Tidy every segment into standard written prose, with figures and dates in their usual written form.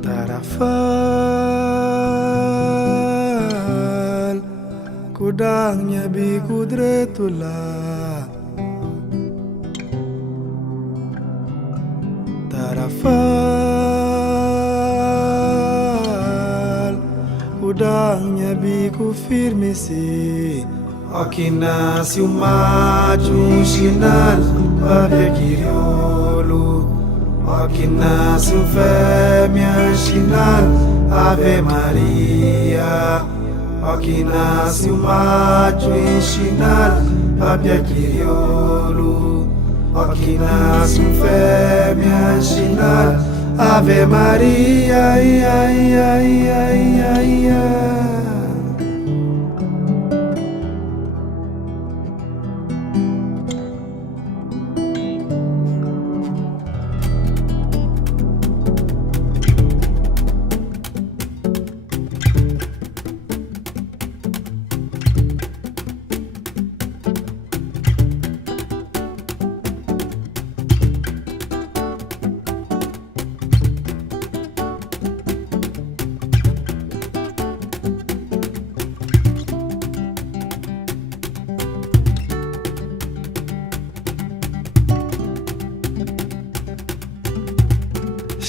Tarafal kudangnya bi kudretullah. Tarafal kudangnya bi ku firmesi. Akina si umaju shinal babekiriolu. Akina si fêmea shinal Ave Maria. Akina si umaju shinal babekiriolu. Akina si fêmea shinal Ave Maria.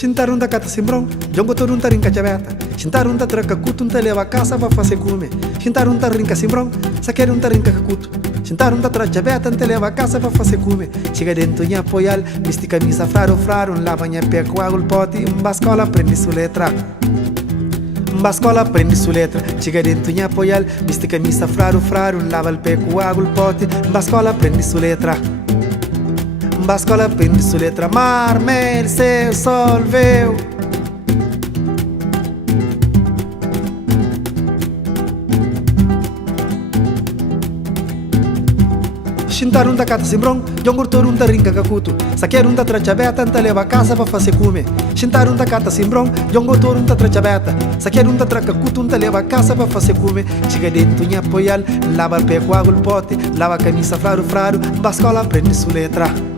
Shintarunda kata simbrong, jongo torunta rinka jabeta. Shintarunda traka kutunta leva casa va fase cume. Shintarunda rinka simbrong, saquerunta rinka kakutu. Shintarunda tra jabeta ante leva casa va fase cume. Chega dentro nya poial, misti camisa fraro, lava nya pecuagul poti, bascola prendi su letra. Bascola prendi su letra, chega dentro nya poial, misti camisa fraro, lava il pecuagul poti, bascola prendi su letra. Bascola prendi su letra, mar, mel, céu, sol, veu. Shintarunda kata simbrong, jongur torunda rinka kakutu. Saquerunda trachabeta, anta leva casa va fase cume. Shintarunda kata simbrong, jongo torunda trachabeta. Saquerunda tracacutu, anta leva casa va fase cume. Chega dentro nya poial, lava il pecuagul pote, lava camisa fraro, bascola prendi su letra.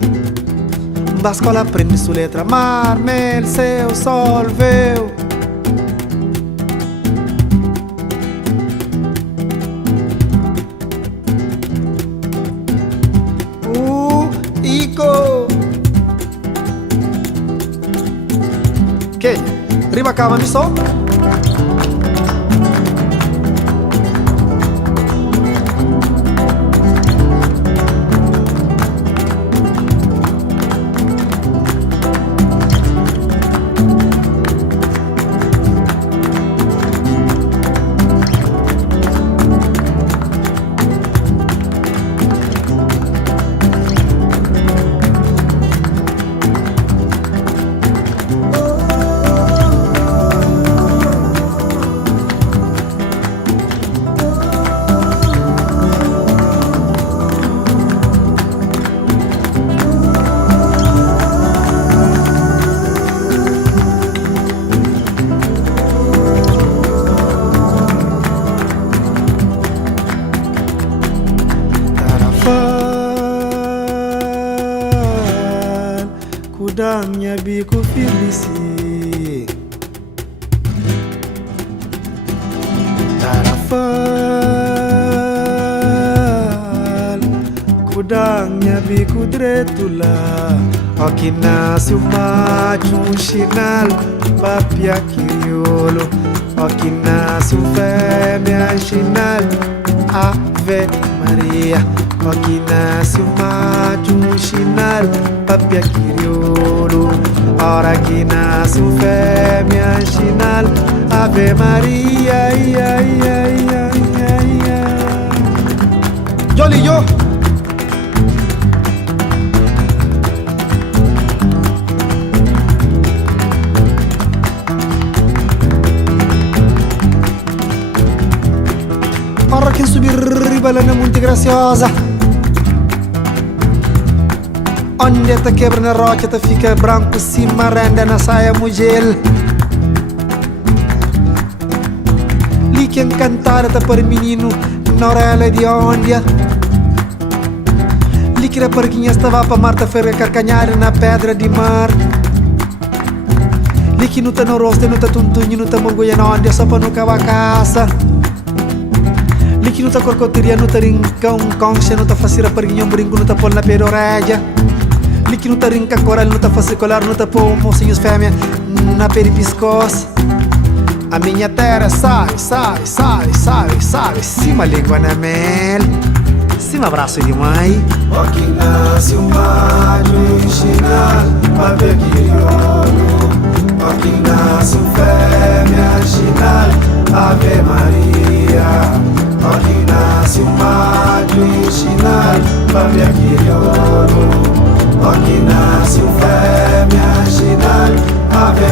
Bascola prendi su letra, mar, mel, céu, sol, veu. Ico. Che? Riva cava mi so? Kudangnya biku filisi. Tarafal kudangnya biku dretula. Akina sumaju shinal papia kiriolo. Akina sufemia shinal Ave Maria. Akina sumaju shinal papia kiriolo. Ora kina sufemia shinal Ave Maria. Jolly yo. Ora che subir ribalana Monte Graziosa. Onde te quebra na rocha, te fica branco, cima renda na saia mugel. Li que encantada te para menino na orelha de onde. Li que a parquinha estava para Marta Ferreira carcanhar na pedra de mar. Li que não tá no rosto, não tá tuntunho, não tá morgulha na onde, só para nunca a casa. Li que não tá corcoteria, não tá rincão, concha, não tá fazer a parquinha, um brinco, não tá pôr na pera orelha. Li que não tá rinca coral, não tá fazer colar, não tá pôr mocinhos fêmea na pera pescoço. A minha terra sabe, cima língua na mel, cima braço de mãe. Aqui nasce um macho chinal, ave crioulo. Aqui nasce um fêmea chinal, Ave Maria. Aqui nasce um macho chinal, ave crioulo. Aqui nasce um fêmea chinal, Ave